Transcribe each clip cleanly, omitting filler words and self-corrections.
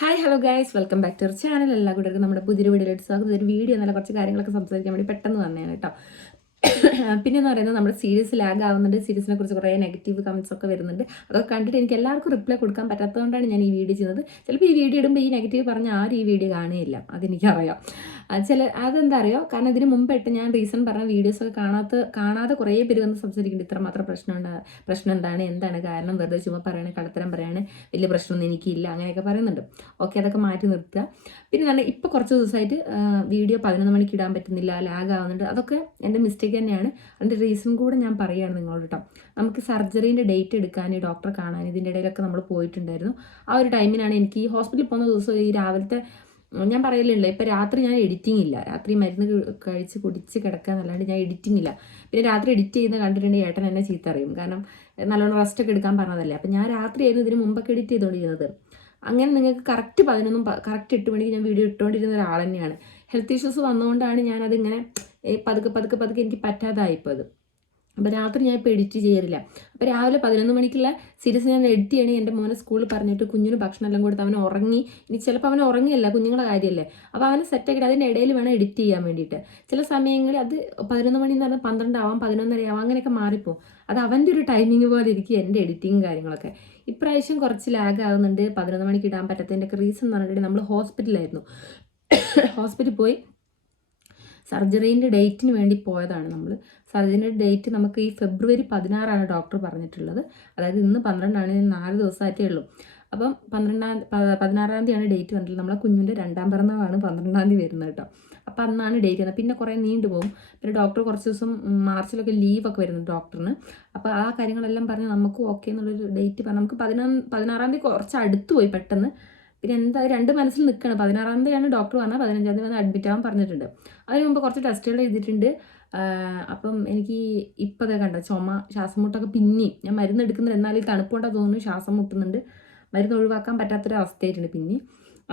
Hi hello guys, welcome back to our channel. എല്ലാ കൂട്ടർക്കും നമ്മുടെ പുതിയൊരു വീഡിയോയിലോട്ട് സ്വാഗതം. ഒരു വീഡിയോ നല്ല കുറച്ച് കാര്യങ്ങളൊക്കെ സംസാരിക്കാൻ വേണ്ടി പെട്ടെന്ന് വന്നതാണ് കേട്ടോ. പിന്നെ എന്ന് പറയുന്നത് നമ്മുടെ സീരീസ് ലാഗ് ആവുന്നുണ്ട്. സീരീസിനെ കുറിച്ച് കുറേ നെഗറ്റീവ് കമൻസ് ഒക്കെ വരുന്നുണ്ട്. അതൊക്കെ കണ്ടിട്ട് എനിക്ക് എല്ലാവർക്കും റിപ്ലൈ കൊടുക്കാൻ പറ്റാത്തതുകൊണ്ടാണ് ഞാൻ ഈ വീഡിയോ ചെയ്യുന്നത്. ചിലപ്പോൾ ഈ വീഡിയോ ഇടുമ്പോൾ ഈ നെഗറ്റീവ് പറഞ്ഞ ആരും ഈ വീഡിയോ കാണുകയില്ല, അതെനിക്കറിയാം. അതെന്താ അറിയോ, കാരണം ഇതിന് മുമ്പായിട്ട് ഞാൻ റീസൺ പറഞ്ഞ വീഡിയോസൊക്കെ കാണാതെ കുറേ പേര് വന്ന് സംസാരിക്കുന്നുണ്ട്. ഇത്രമാത്രം പ്രശ്നം എന്താണ് കാരണം, വെറുതെ ചുമ്മാ പറയണേ, കടത്തരം പറയാണ്, വലിയ പ്രശ്നമൊന്നും എനിക്കില്ല, അങ്ങനെയൊക്കെ പറയുന്നുണ്ട്. ഓക്കെ, അതൊക്കെ മാറ്റി നിർത്തുക. പിന്നെ എന്താണ്, ഇപ്പോൾ കുറച്ച് ദിവസമായിട്ട് വീഡിയോ 11 മണിക്ക് ഇടാൻ പറ്റുന്നില്ല, ലാഗ് ആവുന്നുണ്ട്. അതൊക്കെ എൻ്റെ മിസ്റ്റേക്ക് തന്നെയാണ്. അതിൻ്റെ റീസൺ കൂടെ ഞാൻ പറയുകയാണ് നിങ്ങളോട് കേട്ടോ. നമുക്ക് സർജറീൻ്റെ ഡേറ്റ് എടുക്കാൻ, ഡോക്ടറെ കാണാൻ ഇതിൻ്റെ ഇടയിലൊക്കെ നമ്മൾ പോയിട്ടുണ്ടായിരുന്നു. ആ ഒരു ടൈമിനാണ് എനിക്ക് ഈ ഹോസ്പിറ്റലിൽ പോകുന്ന ദിവസം ഈ രാവിലത്തെ ഞാൻ പറയലില്ല, ഇപ്പം രാത്രി ഞാൻ എഡിറ്റിംഗ് ഇല്ല, രാത്രി മരുന്ന് കഴിച്ച് കുടിച്ച് കിടക്കുക എന്നല്ലാണ്ട് ഞാൻ എഡിറ്റിംഗ് ഇല്ല. പിന്നെ രാത്രി എഡിറ്റ് ചെയ്യുന്ന കണ്ടിട്ടുണ്ടെങ്കിൽ ഏട്ടൻ എന്നെ ചീത്ത അറിയും, കാരണം നല്ലോണം റെസ്റ്റ് ഒക്കെ എടുക്കാൻ പറഞ്ഞതല്ലേ. അപ്പം ഞാൻ രാത്രിയായിരുന്നു ഇതിന് മുമ്പൊക്കെ എഡിറ്റ് ചെയ്തുകൊണ്ടിരുന്നത്. അങ്ങനെ നിങ്ങൾക്ക് കറക്റ്റ് 8 മണിക്ക് ഞാൻ വീഡിയോ ഇട്ടുകൊണ്ടിരുന്ന ഒരാൾ തന്നെയാണ്. ഹെൽത്ത് ഇഷ്യൂസ് വന്നുകൊണ്ടാണ് ഞാനതിങ്ങനെ പതുക്കെ എനിക്ക് പറ്റാതായിപ്പോൾ അത്. അപ്പോൾ രാത്രി ഞാൻ ഇപ്പോൾ എഡിറ്റ് ചെയ്യാറില്ല. അപ്പോൾ രാവിലെ 11 മണിക്കുള്ള സീരീസ് ഞാൻ എഡിറ്റ് ചെയ്യണേ എൻ്റെ മോനെ സ്കൂളിൽ പറഞ്ഞിട്ട് കുഞ്ഞിന് ഭക്ഷണം എല്ലാം കൊടുത്ത് അവൻ ഉറങ്ങി. ഇനി ചിലപ്പോൾ അവൻ ഉറങ്ങിയല്ല, കുഞ്ഞുങ്ങളുടെ കാര്യമല്ലേ, അപ്പോൾ അവനെ സെറ്റാക്കിയിട്ട് അതിൻ്റെ ഇടയിൽ വേണം എഡിറ്റ് ചെയ്യാൻ വേണ്ടിയിട്ട്. ചില സമയങ്ങളിൽ അത് 11 മണി എന്ന് പറഞ്ഞാൽ 12 ആവാം, 11:30 ആവാം, അങ്ങനെയൊക്കെ മാറിപ്പോവും. അത് അവൻ്റെ ഒരു ടൈമിങ് പോലെ ഇരിക്കും എൻ്റെ എഡിറ്റിങ് കാര്യങ്ങളൊക്കെ. ഇപ്രാവശ്യം കുറച്ച് ലാഗ് ആവുന്നുണ്ട്. 11 മണിക്ക് ഇടാൻ പറ്റാത്തതിൻ്റെയൊക്കെ റീസൺ എന്ന് പറഞ്ഞിട്ടുണ്ടെങ്കിൽ നമ്മൾ ഹോസ്പിറ്റലിലായിരുന്നു. ഹോസ്പിറ്റലിൽ പോയി സർജറീൻ്റെ ഡേറ്റിന് വേണ്ടി പോയതാണ് നമ്മൾ. സർജറിൻ്റെ ഡേറ്റ് നമുക്ക് ഈ ഫെബ്രുവരി 16 ഡോക്ടർ പറഞ്ഞിട്ടുള്ളത്. അതായത് ഇന്ന് 12, 4 ദിവസമായിട്ടേ ഉള്ളൂ. അപ്പം 16 തീയതിയാണ് ഡേറ്റ് വന്നിട്ടുള്ളത്. നമ്മളെ കുഞ്ഞിൻ്റെ 2ാം പിറന്നാളാണ് 12 വരുന്നത് കേട്ടോ. അപ്പോൾ അന്നാണ് ഡേറ്റ് വന്നത്. പിന്നെ കുറേ നീണ്ടു പോകും. പിന്നെ ഡോക്ടർ കുറച്ച് ദിവസം മാർച്ചിലൊക്കെ ലീവൊക്കെ വരുന്നു ഡോക്ടറിന്. അപ്പോൾ ആ കാര്യങ്ങളെല്ലാം പറഞ്ഞ് നമുക്ക് ഓക്കെ എന്നുള്ളൊരു ഡേറ്റ് പറഞ്ഞു. നമുക്ക് 16 കുറച്ച് അടുത്ത് പോയി പെട്ടെന്ന്. പിന്നെ എന്താ 2 മനസ്സിൽ നിൽക്കണം. 16 ഡോക്ടർ പറഞ്ഞാൽ 15 വന്ന് അഡ്മിറ്റ് ആവാൻ പറഞ്ഞിട്ടുണ്ട്. അതിന് മുമ്പ് കുറച്ച് ടെസ്റ്റുകൾ ചെയ്തിട്ടുണ്ട്. അപ്പം എനിക്ക് ഇപ്പോൾ അത് കണ്ട ചുമ, ശ്വാസം മുട്ടൊക്കെ പിന്നെയും ഞാൻ മരുന്ന് എടുക്കുന്നില്ല, എന്നാലും തണുപ്പുകൊണ്ടാണ് തോന്നുന്നു ശ്വാസം മുട്ടുന്നുണ്ട്. മരുന്ന് ഒഴിവാക്കാൻ പറ്റാത്തൊരവസ്ഥയായിട്ടുണ്ട് പിന്നെ.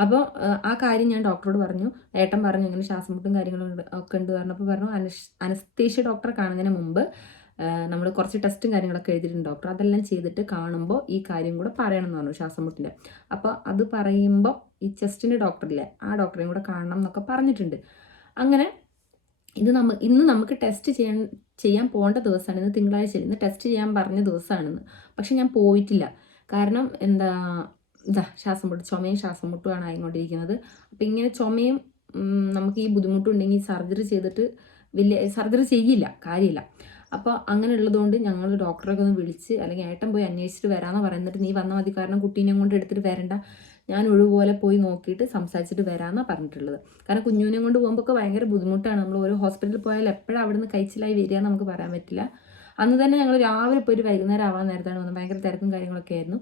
അപ്പോൾ ആ കാര്യം ഞാൻ ഡോക്ടറോട് പറഞ്ഞു. ഏട്ടൻ പറഞ്ഞു ഇങ്ങനെ ശ്വാസം മുട്ടും കാര്യങ്ങളും ഒക്കെ ഉണ്ട് പറഞ്ഞപ്പോൾ പറഞ്ഞു അനസ്തേഷ്യ ഡോക്ടറെ കാണുന്നതിന് മുമ്പ് നമ്മൾ കുറച്ച് ടെസ്റ്റും കാര്യങ്ങളൊക്കെ എഴുതിയിട്ടുണ്ട് ഡോക്ടർ. അതെല്ലാം ചെയ്തിട്ട് കാണുമ്പോൾ ഈ കാര്യം കൂടെ പറയണം എന്ന് പറഞ്ഞു, ശ്വാസം മുട്ടിൻ്റെ. അപ്പോൾ അത് പറയുമ്പോൾ ഈ ചെസ്റ്റിൻ്റെ ഡോക്ടറില്ലേ, ആ ഡോക്ടറെയും കൂടെ കാണണം എന്നൊക്കെ പറഞ്ഞിട്ടുണ്ട്. അങ്ങനെ ഇന്ന് നമുക്ക് ടെസ്റ്റ് ചെയ്യാൻ പോകേണ്ട ദിവസമാണ്. ഇന്ന് തിങ്കളാഴ്ച, ഇന്ന് ടെസ്റ്റ് ചെയ്യാൻ പറഞ്ഞ ദിവസമാണെന്ന്. പക്ഷെ ഞാൻ പോയിട്ടില്ല. കാരണം ചുമയും ശ്വാസം മുട്ടുമാണ് ആയിക്കൊണ്ടിരിക്കുന്നത്. അപ്പം ഇങ്ങനെ ചുമയും നമുക്ക് ഈ ബുദ്ധിമുട്ടുണ്ടെങ്കിൽ സർജറി ചെയ്തിട്ട് സർജറി ചെയ്യില്ല, കാര്യമില്ല. അപ്പോൾ അങ്ങനെയുള്ളതുകൊണ്ട് ഞങ്ങൾ ഡോക്ടറൊക്കെ ഒന്ന് വിളിച്ച്, അല്ലെങ്കിൽ ഏട്ടൻ പോയി അന്വേഷിച്ചിട്ട് വരാമെന്ന് പറയുന്നിട്ട് നീ വന്നാൽ മതി, കാരണം കുട്ടീനെ കൊണ്ട് എടുത്തിട്ട് വരണ്ട, ഞാൻ ഒഴിവുപോലെ പോയി നോക്കിയിട്ട് സംസാരിച്ചിട്ട് വരാമെന്നാണ് പറഞ്ഞിട്ടുള്ളത്. കാരണം കുഞ്ഞുവിനെ കൊണ്ട് പോകുമ്പോൾ ഒക്കെ ഭയങ്കര ബുദ്ധിമുട്ടാണ്. നമ്മൾ ഓരോ ഹോസ്പിറ്റലിൽ പോയാൽ എപ്പോഴും അവിടെ നിന്ന് കഴിച്ചിലായി വരിക നമുക്ക് പറയാൻ പറ്റില്ല. അന്ന് തന്നെ ഞങ്ങൾ രാവിലെ പോയിട്ട് വൈകുന്നേരം ആവാൻ നേരത്താണ് വന്നത്. ഭയങ്കര തിരക്കും കാര്യങ്ങളൊക്കെ ആയിരുന്നു.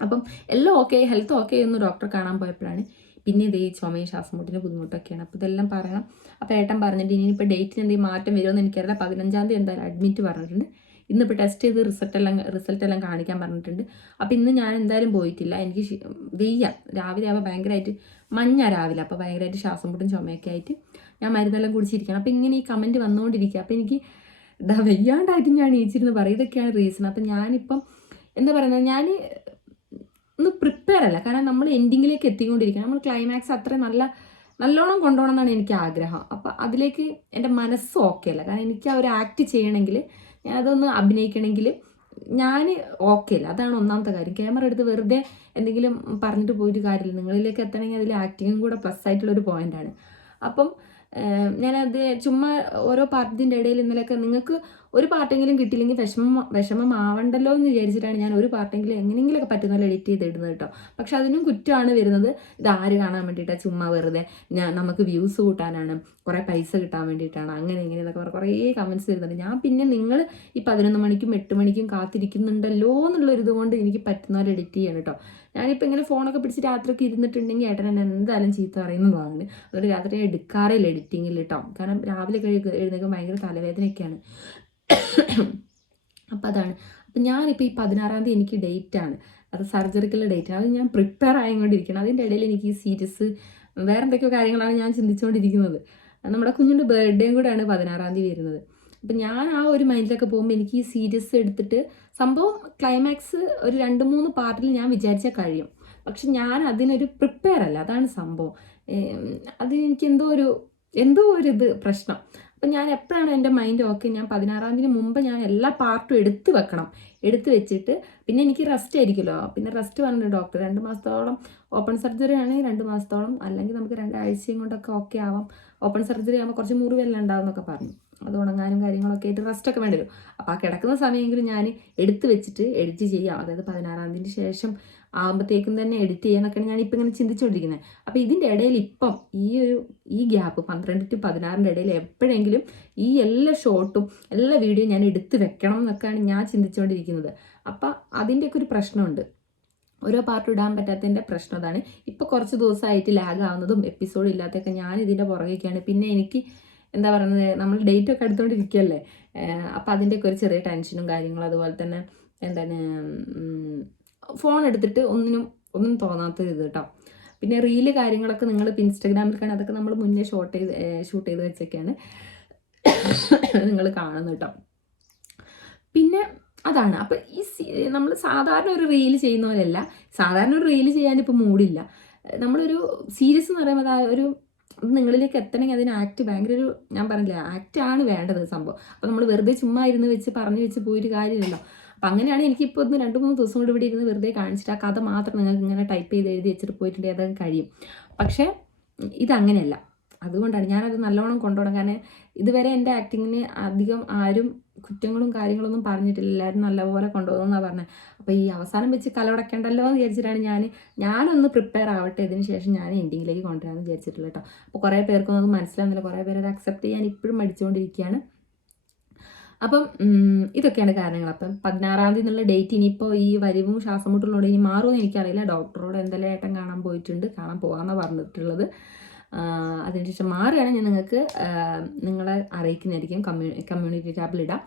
അപ്പം എല്ലാം ഓക്കെ, ഹെൽത്ത് ഓക്കെ എന്ന് ഡോക്ടറെ കാണാൻ പോയപ്പോഴാണ് പിന്നെ ഇതേ ചുമയും ശ്വാസം മുട്ടിൻ്റെ ബുദ്ധിമുട്ടൊക്കെയാണ്. അപ്പോൾ ഇതെല്ലാം പറയണം. അപ്പോൾ ഏട്ടൻ പറഞ്ഞിട്ട് ഇനിയിപ്പോൾ ഡേറ്റിന് എന്തെങ്കിലും മാറ്റം വരുമോ എന്ന് എനിക്കറിയില്ല. 15 തീയതി എന്തായാലും അഡ്മിറ്റ് പറഞ്ഞിട്ടുണ്ട്. ഇന്നിപ്പോൾ ടെസ്റ്റ് ചെയ്ത് റിസൾട്ട് എല്ലാം കാണിക്കാൻ പറഞ്ഞിട്ടുണ്ട്. അപ്പോൾ ഇന്ന് ഞാൻ എന്തായാലും പോയിട്ടില്ല. എനിക്ക് വെയ്യ, രാവിലെ ആവുമ്പോൾ ഭയങ്കരമായിട്ട് മഞ്ഞ രാവിലെ, അപ്പോൾ ഭയങ്കരമായിട്ട് ശ്വാസം മുട്ടും ചുമയൊക്കെ ആയിട്ട് ഞാൻ മരുന്നെല്ലാം കുടിച്ചിരിക്കണം. അപ്പോൾ ഇങ്ങനെ ഈ കമൻറ്റ് വന്നുകൊണ്ടിരിക്കുക. അപ്പോൾ എനിക്ക് വെയ്യാണ്ടായിട്ട് ഞാൻ എണീച്ചിരുന്ന് പറയും. ഇതൊക്കെയാണ് റീസൺ. അപ്പം ഞാനിപ്പം എന്താ പറയുന്നത്, ഞാൻ ഒന്ന് പ്രിപ്പയർ അല്ല, കാരണം നമ്മൾ എൻഡിങ്ങിലേക്ക് എത്തിക്കൊണ്ടിരിക്കണം. നമ്മൾ ക്ലൈമാക്സ് അത്ര നല്ലോണം കൊണ്ടുപോകണം എന്നാണ് എനിക്ക് ആഗ്രഹം. അപ്പോൾ അതിലേക്ക് എൻ്റെ മനസ്സ് ഓക്കെ അല്ല, കാരണം എനിക്ക് ആ ഒരു ആക്ട് ചെയ്യണമെങ്കിൽ, ഞാൻ അതൊന്ന് അഭിനയിക്കണമെങ്കിൽ ഞാൻ ഓക്കെ അല്ല. അതാണ് ഒന്നാമത്തെ കാര്യം. ക്യാമറ എടുത്ത് വെറുതെ എന്തെങ്കിലും പറഞ്ഞിട്ട് പോയിട്ട് കാര്യമില്ല. നിങ്ങളിലേക്ക് എത്തണമെങ്കിൽ അതിൽ ആക്ടിങ്ങും കൂടെ പ്ലസ് ആയിട്ടുള്ളൊരു പോയിൻ്റാണ്. അപ്പം ഞാനത് ചുമ്മാ ഓരോ പാർട്ടിൻ്റെ ഇടയിൽ ഇന്നലെയൊക്കെ നിങ്ങൾക്ക് ഒരു പാർട്ടെങ്കിലും കിട്ടിയില്ലെങ്കിൽ വിഷമമാവണ്ടല്ലോ എന്ന് വിചാരിച്ചിട്ടാണ് ഞാൻ ഒരു പാർട്ടെങ്കിലും എങ്ങനെയെങ്കിലുമൊക്കെ പറ്റുന്ന പോലെ എഡിറ്റ് ചെയ്തിടുന്നത് കേട്ടോ. പക്ഷെ അതിനും കുറ്റമാണ് വരുന്നത്. ഇത് ആര് കാണാൻ വേണ്ടിയിട്ടാണ്, ചുമ്മാ വെറുതെ നമുക്ക് വ്യൂസ് കൂട്ടാനാണ്, കുറേ പൈസ കിട്ടാൻ വേണ്ടിയിട്ടാണ്, അങ്ങനെ ഇങ്ങനെ എന്നൊക്കെ കുറേ കമൻറ്റ്സ് വരുന്നുണ്ട്. ഞാൻ പിന്നെ നിങ്ങൾ ഈ 11 മണിക്കും 8 മണിക്കും കാത്തിരിക്കുന്നുണ്ടല്ലോ എന്നുള്ളൊരിത് കൊണ്ട് എനിക്ക് പറ്റുന്ന പോലെ എഡിറ്റ് ചെയ്യണം കേട്ടോ. ഞാനിപ്പോൾ ഇങ്ങനെ ഫോണൊക്കെ പിടിച്ച് രാത്രിയൊക്കെ ഇരുന്നിട്ടുണ്ടെങ്കിൽ ഏട്ടൻ എന്നെ എന്തായാലും ചീത്ത പറയുന്നതാണ്. അതുകൊണ്ട് രാത്രി ഞാൻ എടുക്കാറില്ല എഡിറ്റിങ്ങിൽ കേട്ടോ. കാരണം രാവിലെ എഴുന്നേൽക്കാൻ ഭയങ്കര തലവേദനയൊക്കെയാണ്. അപ്പം അതാണ്. അപ്പം ഞാനിപ്പോൾ ഈ 16 തീയതി എനിക്ക് ഡേറ്റാണ്, അത് സർജറിക്കുള്ള ഡേറ്റാണ്. അത് ഞാൻ പ്രിപ്പയർ ആയിക്കൊണ്ടിരിക്കണം. അതിൻ്റെ ഇടയിൽ എനിക്ക് ഈ സീരീസ് വേറെ എന്തൊക്കെയോ കാര്യങ്ങളാണ് ഞാൻ ചിന്തിച്ചുകൊണ്ടിരിക്കുന്നത്. നമ്മുടെ കുഞ്ഞിൻ്റെ ബർത്ത്ഡേയും കൂടെയാണ് 16 തീയതി വരുന്നത്. അപ്പം ഞാൻ ആ ഒരു മൈൻഡിലൊക്കെ പോകുമ്പോൾ എനിക്ക് ഈ സീരീസ് എടുത്തിട്ട് സംഭവം ക്ലൈമാക്സ് ഒരു 2-3 പാർട്ടിൽ ഞാൻ വിചാരിച്ചാൽ കഴിയും. പക്ഷെ ഞാൻ അതിനൊരു പ്രിപ്പയർ അല്ല, അതാണ് സംഭവം. അത് എനിക്ക് എന്തോ ഒരു ഇത് പ്രശ്നം. അപ്പം ഞാൻ എപ്പോഴാണ് എൻ്റെ മൈൻഡ് ഓക്കെ, ഞാൻ 16-ാം തീയതി മുമ്പ് ഞാൻ എല്ലാ പാർട്ടും എടുത്ത് വെക്കണം. എടുത്ത് വെച്ചിട്ട് പിന്നെ എനിക്ക് റെസ്റ്റ് ആയിരിക്കുമല്ലോ. പിന്നെ റെസ്റ്റ് പറഞ്ഞു ഡോക്ടർ, 2 മാസത്തോളം ഓപ്പൺ സർജറി ആണെങ്കിൽ 2 മാസത്തോളം, അല്ലെങ്കിൽ നമുക്ക് 2 ആഴ്ചയും കൊണ്ടൊക്കെ ഓക്കെ ആവാം. ഓപ്പൺ സർജറി ആകുമ്പോൾ കുറച്ച് മുറിവെല്ലാം ഉണ്ടാവും എന്നൊക്കെ പറഞ്ഞു. അത് ഉണങ്ങാനും കാര്യങ്ങളൊക്കെ ആയിട്ട് റെസ്റ്റൊക്കെ വേണ്ടി വരും. അപ്പോൾ ആ കിടക്കുന്ന സമയമെങ്കിലും ഞാൻ എടുത്ത് വെച്ചിട്ട് എഡിറ്റ് ചെയ്യാം. അതായത് 16-ാം തീയതി ശേഷം ആകുമ്പോഴത്തേക്കും തന്നെ എഡിറ്റ് ചെയ്യാനൊക്കെയാണ് ഞാനിപ്പോൾ ഇങ്ങനെ ചിന്തിച്ചുകൊണ്ടിരിക്കുന്നത്. അപ്പോൾ ഇതിൻ്റെ ഇടയിൽ ഇപ്പം ഈ ഗ്യാപ്പ് 12 to 16 ഇടയിൽ എപ്പോഴെങ്കിലും ഈ എല്ലാ ഷോട്ടും എല്ലാ വീഡിയോയും ഞാൻ എടുത്ത് വെക്കണം എന്നൊക്കെയാണ് ഞാൻ ചിന്തിച്ചുകൊണ്ടിരിക്കുന്നത്. അപ്പം അതിൻ്റെയൊക്കെ ഒരു പ്രശ്നമുണ്ട്. ഓരോ പാർട്ട് ഇടാൻ പറ്റാത്തതിൻ്റെ പ്രശ്നം അതാണ്. ഇപ്പോൾ കുറച്ച് ദിവസമായിട്ട് ലാഗ് ആവുന്നതും എപ്പിസോഡ് ഇല്ലാത്തതൊക്കെ ഞാൻ ഇതിൻ്റെ പുറകേക്കാണ്. പിന്നെ എനിക്ക് എന്താ പറയുന്നത്, നമ്മൾ ഡേറ്റ് ഒക്കെ എടുത്തുകൊണ്ടിരിക്കുകയല്ലേ. അപ്പം അതിൻ്റെയൊക്കെ ഒരു ചെറിയ ടെൻഷനും കാര്യങ്ങളും, അതുപോലെ തന്നെ എന്താണ് ഫോൺ എടുത്തിട്ട് ഒന്നും തോന്നാത്തത് ഇത് കേട്ടോ. പിന്നെ റീല് കാര്യങ്ങളൊക്കെ നിങ്ങൾ ഇപ്പോൾ ഇൻസ്റ്റാഗ്രാമിൽ കാണാൻ, അതൊക്കെ നമ്മൾ മുന്നേ ഷൂട്ട് ചെയ്ത് വെച്ചൊക്കെയാണ് നിങ്ങൾ കാണുന്നത് കേട്ടോ. പിന്നെ അതാണ്. അപ്പം നമ്മൾ സാധാരണ ഒരു റീല് ചെയ്യുന്ന പോലെയല്ല. സാധാരണ ഒരു റീല് ചെയ്യാനിപ്പോൾ മൂടില്ല. നമ്മളൊരു സീരീസ് എന്ന് പറയുമ്പോൾ ഒരു നിങ്ങളിലേക്ക് എത്തണമെങ്കിൽ അതിന് ആക്ട് ഭയങ്കര ഞാൻ പറഞ്ഞില്ല, ആക്റ്റാണ് വേണ്ടത് സംഭവം. അപ്പോൾ നമ്മൾ വെറുതെ ചുമ്മാ ഇരുന്ന് പറഞ്ഞു വെച്ച് പോയിട്ട് കാര്യമില്ലല്ലോ. അപ്പം അങ്ങനെയാണ് എനിക്കിപ്പോൾ ഒന്ന് 2-3 ദിവസം കൊണ്ട് ഇവിടെ ഇരുന്ന് വെറുതെ കാണിച്ചിട്ട് ആ കഥ മാത്രം നിങ്ങൾക്ക് ഇങ്ങനെ ടൈപ്പ് ചെയ്ത് എഴുതി വെച്ചിട്ട് പോയിട്ടുണ്ടെങ്കിൽ അതൊക്കെ കഴിയും. പക്ഷേ ഇതങ്ങനെയല്ല. അതുകൊണ്ടാണ് ഞാനത് നല്ലോണം കൊണ്ടുപോകണം. കാരണം ഇതുവരെ എൻ്റെ ആക്ടിങ്ങിന് അധികം ആരും കുറ്റങ്ങളും കാര്യങ്ങളൊന്നും പറഞ്ഞിട്ടില്ല. എല്ലാവരും നല്ലപോലെ കൊണ്ടുപോകുമെന്നാണ് പറഞ്ഞത്. അപ്പോൾ ഈ അവസാനം വെച്ച് കലവടക്കേണ്ടല്ലോ എന്ന് വിചാരിച്ചിട്ടാണ് ഞാനൊന്ന് പ്രിപ്പയർ ആവട്ടെ, ഇതിന് ശേഷം ഞാൻ എൻഡിങ്ങിലേക്ക് കൊണ്ടുവരാമെന്ന് വിചാരിച്ചിട്ടുള്ള കേട്ടോ. അപ്പോൾ കുറേ പേർക്കൊന്നും അത് മനസ്സിലാവുന്നില്ല. കുറേ പേര് അത് അക്സെപ്റ്റ് ചെയ്യാൻ ഇപ്പോഴും മടിച്ചുകൊണ്ടിരിക്കുകയാണ്. അപ്പം ഇതൊക്കെയാണ് കാരണങ്ങൾ. അപ്പം 16-ാം തീയതി എന്നുള്ള ഡേറ്റ് ഇനിയിപ്പോൾ ഈ വരിവും ശ്വാസമുട്ടുള്ളതോടെ ഇനി മാറുമെന്ന് എനിക്കറിയില്ല. ഡോക്ടറോട് എന്തെല്ലാം ഏട്ടൻ കാണാൻ പോകാമെന്നാണ് പറഞ്ഞിട്ടുള്ളത്. അതിനുശേഷം മാറുകയാണെങ്കിൽ ഞാൻ നിങ്ങളെ അറിയിക്കുന്നതായിരിക്കും. കമ്മ്യൂണിറ്റി ടാബിലിടാം.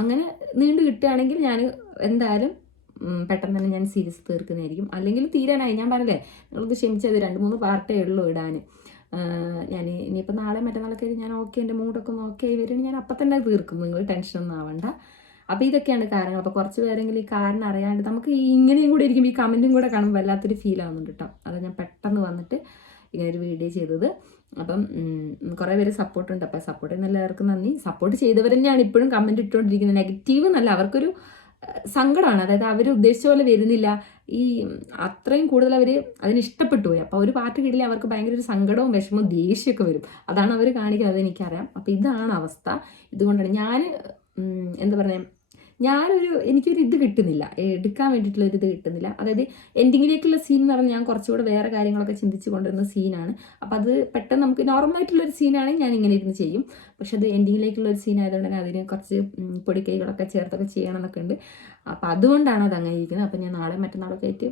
അങ്ങനെ നീണ്ടു കിട്ടുകയാണെങ്കിൽ ഞാൻ എന്തായാലും പെട്ടെന്ന് തന്നെ ഞാൻ സീരീസ് തീർക്കുന്നതായിരിക്കും. അല്ലെങ്കിൽ തീരാനായി, ഞാൻ പറഞ്ഞില്ലേ, നിങ്ങളത് ക്ഷമിച്ചത് 2-3 പാർട്ടേ ഉള്ളൂ ഇടാൻ. ഞാൻ ഇനിയിപ്പോൾ നാളെ മറ്റന്നാളൊക്കെ ഞാൻ ഓക്കെ, എൻ്റെ മൂഡൊക്കെ ഒന്ന് ഓക്കെ ആയി വരുവാണെങ്കിൽ ഞാൻ അപ്പം തന്നെ തീർക്കും. നിങ്ങൾ ടെൻഷനൊന്നും ആവണ്ട. അപ്പോൾ ഇതൊക്കെയാണ് കാര്യങ്ങൾ. അപ്പോൾ കുറച്ച് പേരെങ്കിലും ഈ കാരണം അറിയാണ്ട് നമുക്ക് ഇങ്ങനെയും കൂടെ ഇരിക്കും, ഈ കമൻറ്റും കൂടെ കാണുമ്പോൾ വല്ലാത്തൊരു ഫീൽ ആവുന്നുണ്ട് കേട്ടോ. അതാണ് ഞാൻ പെട്ടെന്ന് വന്നിട്ട് ഇങ്ങനെ ഒരു വീഡിയോ ചെയ്തത്. അപ്പം കുറേ പേര് സപ്പോർട്ടുണ്ട്. അപ്പോൾ സപ്പോർട്ട് ചെയ്യുന്ന എല്ലാവർക്കും നന്ദി. സപ്പോർട്ട് ചെയ്തവർ തന്നെയാണ് ഇപ്പോഴും കമൻറ്റ് ഇട്ടുകൊണ്ടിരിക്കുന്നത്. നെഗറ്റീവ് എന്നല്ല, അവർക്കൊരു സങ്കടമാണ്. അതായത് അവർ ഉദ്ദേശിച്ച പോലെ വരുന്നില്ല. ഈ അത്രയും കൂടുതൽ അവർ അതിന് ഇഷ്ടപ്പെട്ടു പോയി. അപ്പോൾ ഒരു പാർട്ട് കിട്ടില്ല, അവർക്ക് ഭയങ്കര ഒരു സങ്കടവും വിഷമവും ദേഷ്യമൊക്കെ വരും. അതാണ് അവർ കാണിക്കുന്നത്, അതെനിക്കറിയാം. അപ്പോൾ ഇതാണ് അവസ്ഥ. ഇതുകൊണ്ടാണ് ഞാൻ എന്താ പറയുക, എനിക്കൊരു ഇത് കിട്ടുന്നില്ല, എടുക്കാൻ വേണ്ടിയിട്ടുള്ള ഒരു ഇത് കിട്ടുന്നില്ല. അതായത് എൻഡിങ്ങിലേക്കുള്ള സീൻ എന്ന് പറഞ്ഞാൽ ഞാൻ കുറച്ചുകൂടെ വേറെ കാര്യങ്ങളൊക്കെ ചിന്തിച്ച് കൊണ്ടുവരുന്ന സീനാണ്. അപ്പം അത് പെട്ടെന്ന് നമുക്ക് നോർമലായിട്ടുള്ളൊരു സീനാണെങ്കിൽ ഞാൻ ഇങ്ങനെ ഇരുന്ന് ചെയ്യും. പക്ഷെ അത് എൻഡിങ്ങിലേക്കുള്ള ഒരു സീൻ ആയതുകൊണ്ട് തന്നെ അതിന് കുറച്ച് പൊടിക്കൈകളൊക്കെ ചേർത്തൊക്കെ ചെയ്യണം എന്നൊക്കെ ഉണ്ട്. അപ്പം അതുകൊണ്ടാണ് അത് അങ്ങനെ ഇരിക്കുന്നത്. അപ്പം ഞാൻ നാളെ മറ്റന്നാളൊക്കെ ആയിട്ട്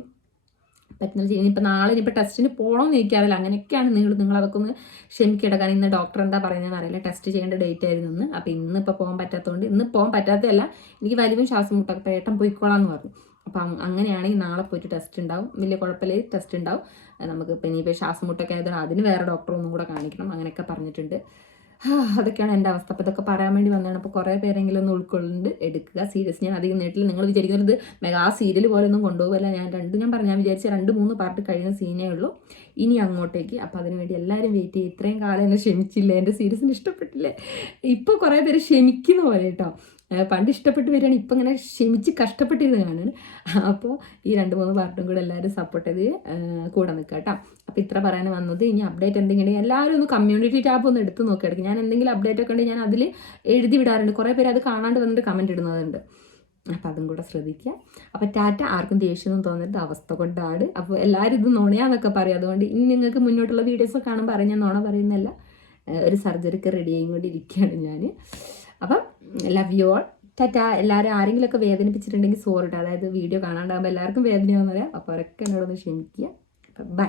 പറ്റുന്നത് ചെയ്യും. ഇനിയിപ്പോൾ നാളെ ടെസ്റ്റിന് പോകണമെന്ന് എനിക്കറിയില്ല. അങ്ങനെയൊക്കെയാണ് നിങ്ങളതൊക്കെ ഒന്ന് ക്ഷമിക്കിടക്കാൻ. ഇന്ന് ഡോക്ടർ എന്താ പറയുന്നതെന്ന് അറിയില്ല. ടെസ്റ്റ് ചെയ്യേണ്ട ഡേറ്റ് ആയിരുന്നു ഇന്ന്. അപ്പോൾ ഇന്നിപ്പോൾ പോകാൻ പറ്റാത്തതുകൊണ്ട്, ഇന്ന് പോകാൻ പറ്റാത്തതല്ല, എനിക്ക് വലിവും ശ്വാസം മുട്ടൊക്കെ പേട്ടം പോയിക്കോളാമെന്ന് പറഞ്ഞു. അപ്പം അങ്ങനെയാണെങ്കിൽ നാളെ പോയിട്ട് ടെസ്റ്റ് ഉണ്ടാവും. വലിയ കുഴപ്പമില്ല, ടെസ്റ്റ് ഉണ്ടാവും. നമുക്ക് ഇപ്പം ഇനിയിപ്പോൾ ശ്വാസം മുട്ടൊക്കെ ആയതുകൊണ്ട് അതിന് വേറെ ഡോക്ടർ ഒന്നും കൂടെ കാണിക്കണം, അങ്ങനെയൊക്കെ പറഞ്ഞിട്ടുണ്ട്. അതൊക്കെയാണ് എൻ്റെ അവസ്ഥ. അപ്പോൾ ഇതൊക്കെ പറയാൻ വേണ്ടി വന്നതാണ്. അപ്പോൾ കുറേ പേരെങ്കിലും ഒന്ന് ഉൾക്കൊള്ളിട്ട് എടുക്കുക. സീരിയസ് ഞാൻ അധികം നീട്ടിൽ നിങ്ങൾ വിചാരിക്കുന്നത് മെഗാ സീരിയൽ പോലെ ഒന്നും കൊണ്ടുപോകില്ല. ഞാൻ വിചാരിച്ച 2-3 പാർട്ട് കഴിയുന്ന സീനേ ഉള്ളൂ ഇനി അങ്ങോട്ടേക്ക്. അപ്പോൾ അതിനുവേണ്ടി എല്ലാവരും വെയിറ്റ് ചെയ്യും. ഇത്രയും കാലം എന്നെ ക്ഷമിച്ചില്ല, എൻ്റെ സീരീസിന് ഇഷ്ടപ്പെട്ടില്ലേ. ഇപ്പോൾ കുറേ പേര് ക്ഷമിക്കുന്ന പോലെ കേട്ടോ. പണ്ട് ഇഷ്ടപ്പെട്ട് വരികയാണ്, ഇപ്പം ഇങ്ങനെ ക്ഷമിച്ച് കഷ്ടപ്പെട്ടിരുന്ന് കാണുന്നത്. അപ്പോൾ ഈ 2-3 പാർട്ടും കൂടെ എല്ലാവരും സപ്പോർട്ട് ചെയ്ത് കൂടെ നിൽക്കുക കേട്ടോ. അപ്പോൾ ഇത്ര പറയാൻ വന്നത്. ഇനി അപ്ഡേറ്റ് എന്തെങ്കിലും എല്ലാവരും ഒന്ന് കമ്മ്യൂണിറ്റി ടാബ് ഒന്ന് എടുത്ത് നോക്കിയെടുക്കും. ഞാൻ എന്തെങ്കിലും അപ്ഡേറ്റ് ഒക്കെ ഉണ്ടെങ്കിൽ ഞാൻ അതിൽ എഴുതി വിടാറുണ്ട്. കുറേ പേര് അത് കാണാണ്ട് വന്നിട്ട് കമൻറ്റ് ഇടുന്നതുണ്ട്. അപ്പോൾ അതും കൂടെ ശ്രദ്ധിക്കുക. അപ്പോൾ ടാറ്റ. ആർക്കും ദേഷ്യമൊന്നും തോന്നിട്ട് അവസ്ഥ കൊണ്ടാണ്. അപ്പോൾ എല്ലാവരും ഇത് നുണയാന്നൊക്കെ പറയും. അതുകൊണ്ട് ഇനി നിങ്ങൾക്ക് മുന്നോട്ടുള്ള വീഡിയോസ് കാണുമ്പോൾ അറിയാൻ ഞാൻ നുണ പറയുന്നല്ല. ഒരു സർജറിക്ക് റെഡി ആയിക്കൊണ്ടിരിക്കുകയാണ് ഞാൻ. അപ്പം ലവ് യു ഓൾ. ടാറ്റ. എല്ലാവരും ആരെങ്കിലുമൊക്കെ വേദനിപ്പിച്ചിട്ടുണ്ടെങ്കിൽ സോറി. അതായത് വീഡിയോ കാണാണ്ടാകുമ്പോൾ എല്ലാവർക്കും വേദനയാണെന്ന് പറയാം. അപ്പോൾ അവരൊക്കെ എന്നോടൊന്ന് ക്ഷമിക്കുക. അപ്പം ബൈ.